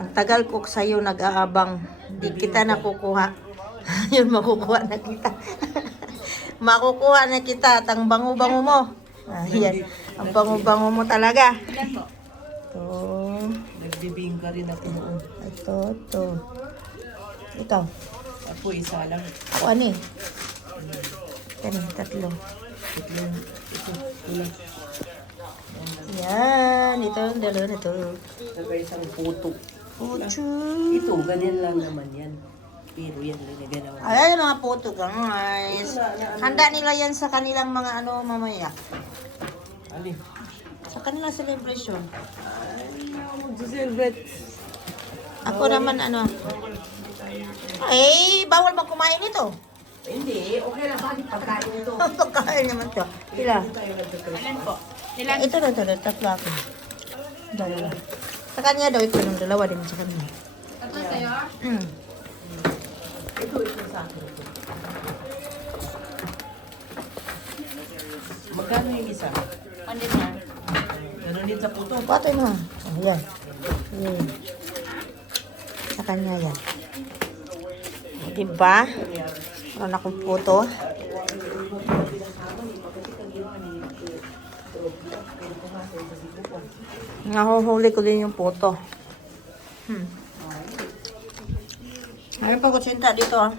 Ang tagal ko sa'yo nag-aabang. Di kita nakukuha. Yun, makukuha na kita. Makukuha na kita. At ang bango-bango mo. Yan. Ang bango-bango mo talaga. Ito. Nagbibing ka rin ako noon. Ito. Ikaw. Ako isa lang. Ako ano eh. Yan, tatlo. Ito lang. Yan. Ito yung dalawa na ito. Saka isang puto. Pucho. Ito, ganyan lang naman yan. Pero yan lang na ganawa. Ayan yung mga puto guys. Handa nila yan sa kanilang mga ano mamaya. Ali. Sa kanilang celebration. Mag-celebrate. Ako naman ano. Ay, bawal bang kumain ito? Hindi, okay lang. Bakit pagkain ito? Pagkain naman to. Sila. Ilan po? Ito na ito. Tatlo ako. Dalawa. Sa kanya daw ito ng dalawa din sa kanya. Tatlo sa'yo? Ito sa akin. Magkano yung isa? Ano na? Ganun din sa puto. Patay mo. Oh, yan. Yan. Sa kanya yan. Diba? Ano akong puto? Nahuhuli ko din yung puto. Ayun pa kutsinta dito ah.